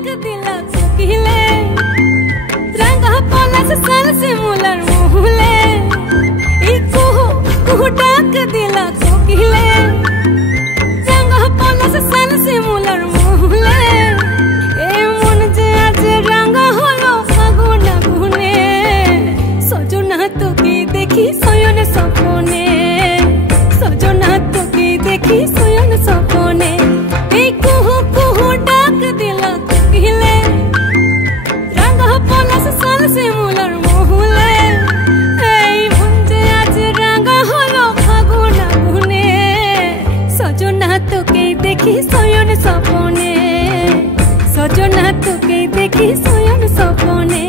ডাক দিলা কোকিলে রাঙা পলাশ সাল শিমুলার মহুলে এই কুহু কুহু ডাক দিলা কোকিলে রাঙা পলাশ সাল শিমুলার মহুলে এ মন যে আজ রাঙা হলো ফাগুন আগুনে সজনা তোকে দেখি শয়ন স্বপ্নে সজনা তোকে দেখি শয়ন স্বপ্নে এই কুহু কুহু ডাক দিলা কোকিলে রাঙা পলাশ সাল শিমুলার মহুলে এই মন যে আজ রাঙা হলো ফাগুন আগুনে সজনা তোকে দেখি শয়ন স্বপ্নে সজনা তোকে দেখি শয়ন স্বপ্নে।